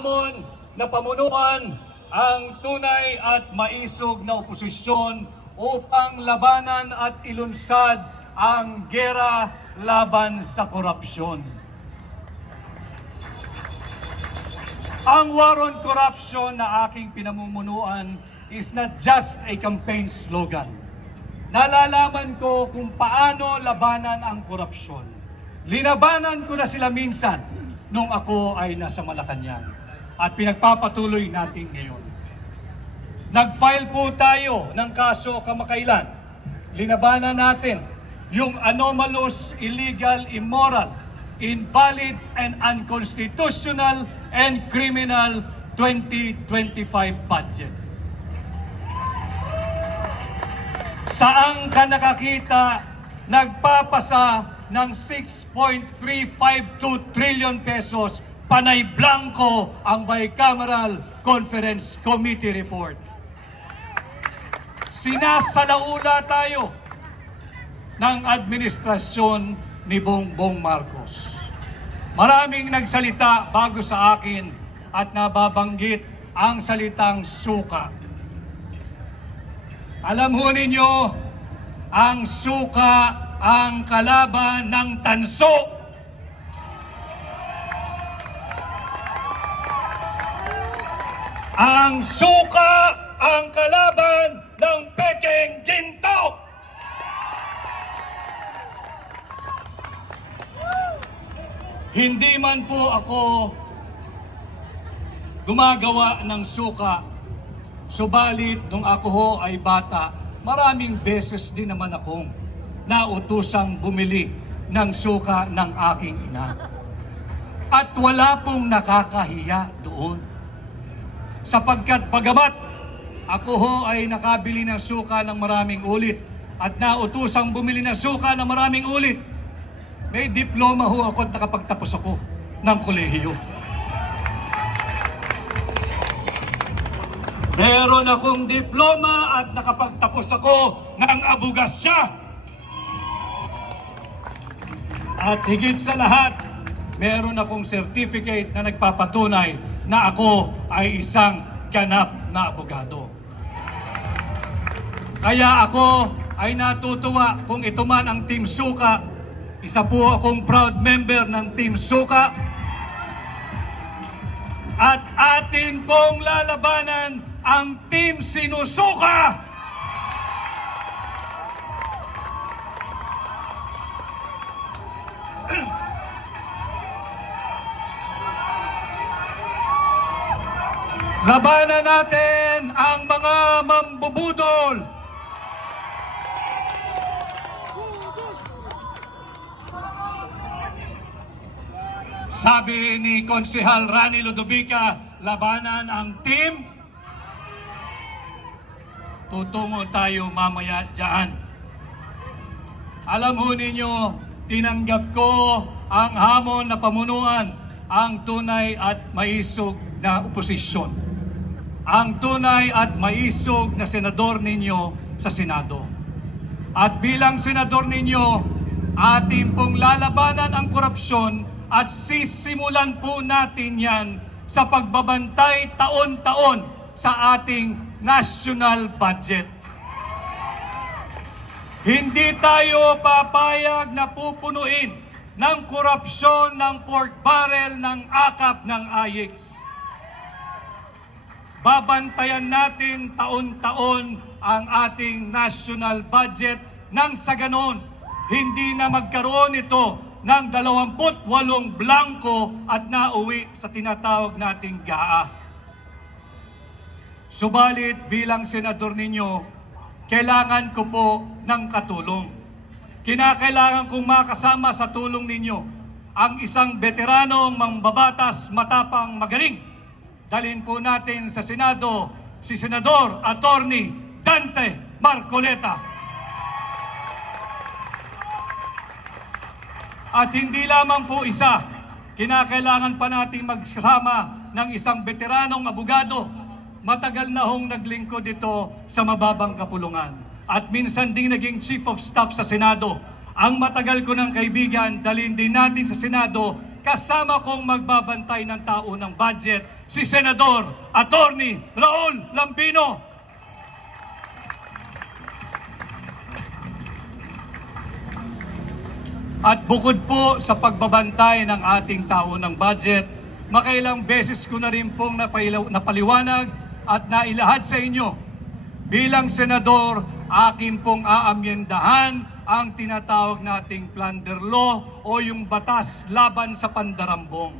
hamon na pamunuan ang tunay at maisog na oposisyon upang labanan at ilunsad ang gera laban sa korupsyon. Ang war on corruption na aking pinamumunuan is not just a campaign slogan. Nalalaman ko kung paano labanan ang korupsyon. Linabanan ko na sila minsan nung ako ay nasa Malacanang at pinagpapatuloy natin ngayon. Nag-file po tayo ng kaso kamakailan. Linabanan natin yung anomalous, illegal, immoral, invalid, and unconstitutional and criminal 2025 budget. Saan ka nakakita nagpapasa ng 6.352 trillion pesos panay blanco ang bicameral conference committee report. Sinasalaula tayo ng administrasyon ni Bongbong Marcos. Maraming nagsalita bago sa akin at nababanggit ang salitang suka. Alam ho ninyo, ang suka ang kalaban ng tanso. Ang suka ang kalaban ng peking ginto. Hindi man po ako gumagawa ng suka, subalit nung ako ho ay bata, maraming beses din naman akong nautusang bumili ng suka ng aking ina. At wala pong nakakahiya doon. Sapagkat bagamat ako ho ay nakabili ng suka ng maraming ulit at nautusang bumili ng suka ng maraming ulit, may diploma ho ako at nakapagtapos ako ng kolehiyo. Meron akong diploma at nakapagtapos ako ng abugasya. At higit sa lahat, meron akong certificate na nagpapatunay na ako ay isang ganap na abogado. Kaya ako ay natutuwa kung ito man ang Team Suka. Isa po akong proud member ng Team Suka. At atin pong lalabanan ang Team Sinusuka! Labanan natin ang mga mambubudol! Sabi ni Konsehal Rani Ludovica, labanan ang team. Tutungo tayo mamaya dyan. Alam ho ninyo, tinanggap ko ang hamon na pamunuan ang tunay at maisog na oposisyon. Ang tunay at maisog na senador ninyo sa Senado. At bilang senador ninyo, ating pong lalabanan ang korupsyon at sisimulan po natin yan sa pagbabantay taon-taon sa ating national budget. Hindi tayo papayag na pupunuin ng korupsyon ng pork barrel ng akap ng AIX. Babantayan natin taon-taon ang ating national budget nang sa ganon, hindi na magkaroon ito ng 28 blanco at nauwi sa tinatawag nating GAA. Subalit bilang senador ninyo, kailangan ko po ng katulong. Kinakailangan kong makasama sa tulong ninyo ang isang veteranong mambabatas matapang magaling. Dalhin po natin sa Senado si Senador Attorney Dante Marcoleta. At hindi lamang po isa, kinakailangan pa nating magsasama ng isang veteranong abogado. Matagal na hong naglingkod ito sa mababang kapulungan. At minsan ding naging Chief of Staff sa Senado. Ang matagal ko ng kaibigan, dalhin din natin sa Senado kasama kong magbabantay ng tao ng budget, si Senador Attorney Raul Lambino. At bukod po sa pagbabantay ng ating tao ng budget, makailang beses ko na rin pong napaliwanag at nailahad sa inyo. Bilang senador, akin pong aamyendahan ang tinatawag nating plunder law o yung batas laban sa pandarambong.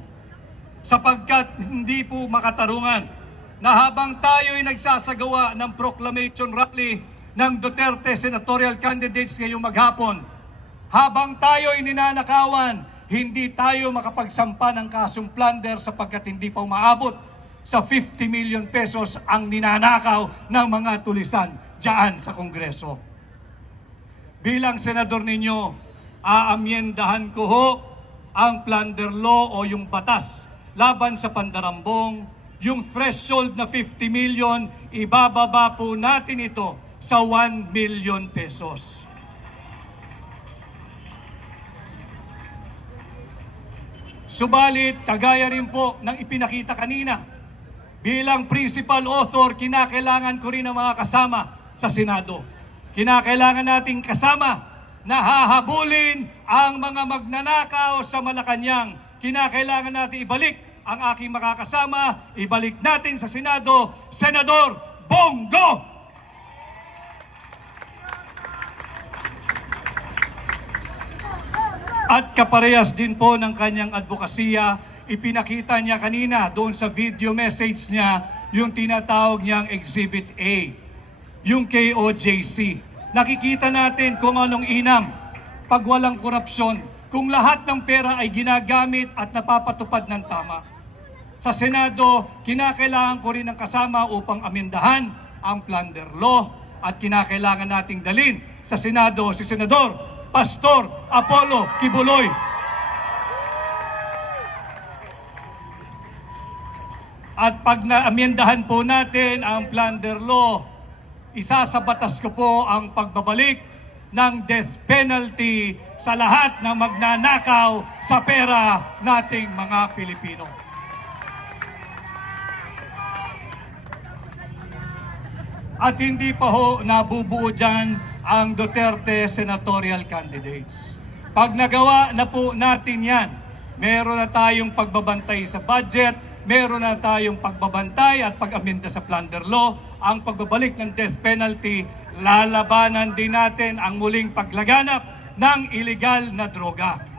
Sapagkat hindi po makatarungan na habang tayo ay nagsasagawa ng proclamation rally ng Duterte senatorial candidates ngayong maghapon, habang tayo ay ninanakawan, hindi tayo makapagsampa ng kasong plunder sapagkat hindi pa umaabot sa 50 million pesos ang ninanakaw ng mga tulisan dyan sa Kongreso. Bilang senador ninyo, aamyendahan ko ho ang plunder law o yung batas laban sa pandarambong, yung threshold na 50 million, ibababa po natin ito sa 1 million pesos. Subalit, kagaya rin po ng ipinakita kanina, bilang principal author, kinakailangan ko rin ang mga kasama sa Senado. Kinakailangan nating kasama na hahabulin ang mga magnanakaw sa Malacanang. Kinakailangan natin ibalik ang aking makakasama, ibalik natin sa Senado, Senador Bongo! At kaparehas din po ng kanyang advokasya, ipinakita niya kanina doon sa video message niya yung tinatawag niyang Exhibit A, yung KOJC. Nakikita natin kung anong inam pag walang korupsyon, kung lahat ng pera ay ginagamit at napapatupad ng tama. Sa Senado, kinakailangan ko rin ng kasama upang amendahan ang plunder law at kinakailangan nating dalin sa Senado si Senador Pastor Apollo Kibuloy. At pag naamyendahan po natin ang plunder law, isa sa batas ko po ang pagbabalik ng death penalty sa lahat ng magnanakaw sa pera nating mga Pilipino. At hindi pa ho nabubuo dyan ang Duterte senatorial candidates. Pag nagawa na po natin yan, meron na tayong pagbabantay sa budget, meron na tayong pagbabantay at pag-aminda sa plunder law, ang pagbabalik ng death penalty, lalabanan din natin ang muling paglaganap ng illegal na droga.